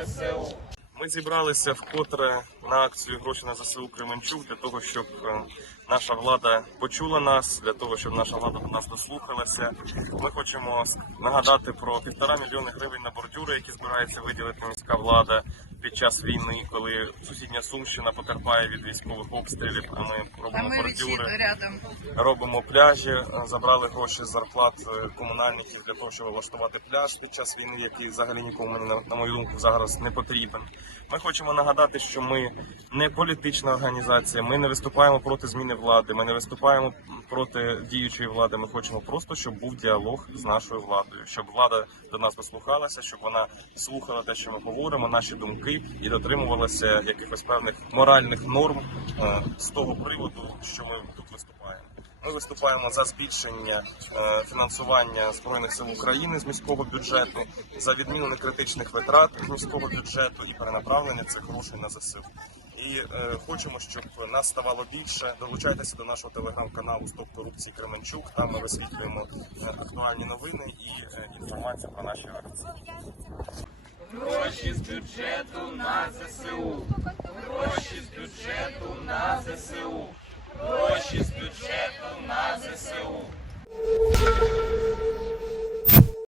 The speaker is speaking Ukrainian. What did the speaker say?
exceção. Ми зібралися вкотре на акцію гроші на ЗСУ Кременчук для того, щоб е, наша влада почула нас, для того, щоб наша влада до нас дослухалася. Ми хочемо нагадати про півтора мільйони гривень на бордюри, які збирається виділити міська влада під час війни, коли сусідня Сумщина потерпає від військових обстрілів. А ми А робимо ми бордюри, рядом. робимо пляжі, е, забрали гроші з зарплат е, комунальників для того, щоб влаштувати пляж під час війни, який взагалі нікому на мою думку зараз не потрібен. Ми хочемо нагадати, що ми не політична організація, ми не виступаємо проти зміни влади, ми не виступаємо проти діючої влади. Ми хочемо просто, щоб був діалог з нашою владою, щоб влада до нас дослухалася, щоб вона слухала те, що ми говоримо, наші думки, і дотримувалася якихось певних моральних норм е, з того приводу, що ми тут виступаємо. Ми виступаємо за збільшення е, фінансування збройних сил України з міського бюджету, за відміну некритичних витрат з міського бюджету і перенаправлення цих грошей на ЗСУ. І е, хочемо, щоб нас ставало більше. Долучайтеся до нашого телеграм-каналу Стоп корупції Кременчук. Там ми висвітлюємо е, актуальні новини і інформацію про наші акції. Гроші з бюджету на ЗСУ.